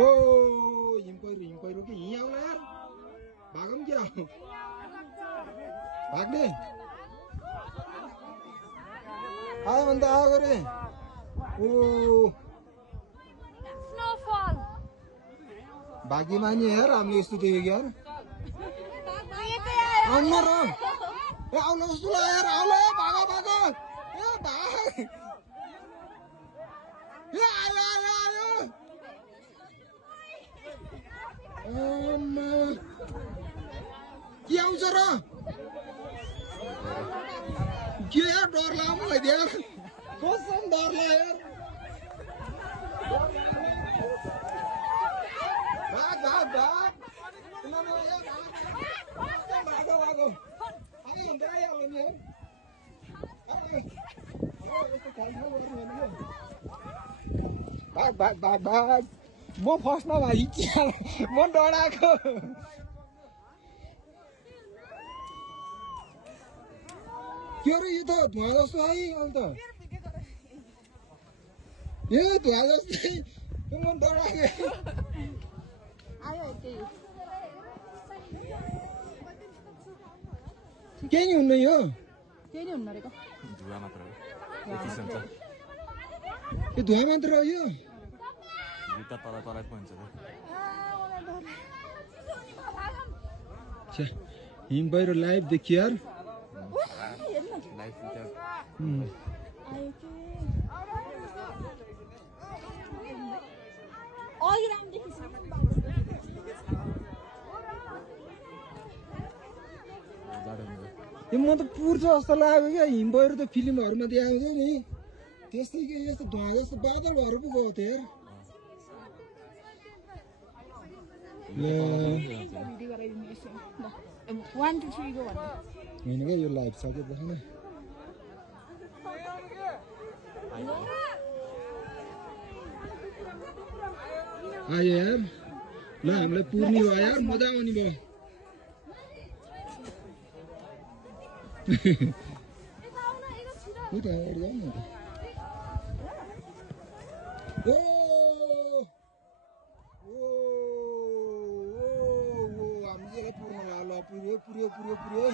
ओ हिम पहिरो कि हिँ आउला यार भागौँ क्या भाग्ने आयो भने त आएको रे ओ भाग्यमानी यार हामीले यस्तो देखेको यार आउनु र ए आउनु जस्तो लाग्यो यार आउला भागो भागो ए भाग ए आयो आयो आयो के आउँछ र के यार डर लाग्यो मलाई यार कसम डर लाग्यो यार भाग भाग भाग भागो भागो आयो हुन्छ आइहाल्यो नि भाग भाग भाग भाग म फर्स्टमा भाइ म डराएको के अरे यो त धुवा जस्तो आयो अहिले त ए धुवा जस्तै म डराएको केही नि हुन्न यो केही नि हुन्न रे धुवा मात्र हो यति हुन्छ यो धुवा मात्र हो यो जुत्ता तल तलै पो हुन्छ हिम पहिरो लाइभ देखियो यार लाइफ यो म त पुर्छ जस्तो लाग्यो क्या हिम पहिरो त फिल्महरूमा देखाउँछ नि त्यस्तै के यस्तो धुवा जस्तो बादल भएर पो गएको थियो यार होइन क्या यो लाइभ सकेपछि न आयो यार ल हामीलाई पुर्ने भयो यार मजा आउने भयो उता अगाडि जाऊ न ओ ओ ओ हामीले पुर्न ल पुर्यो पुर्यो पुर्यो पुर्यो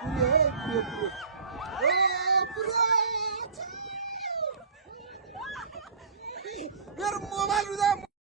पुर्यो पुर्यो पुर्यो ओ पुर्यो मेरो मोबाइल उदा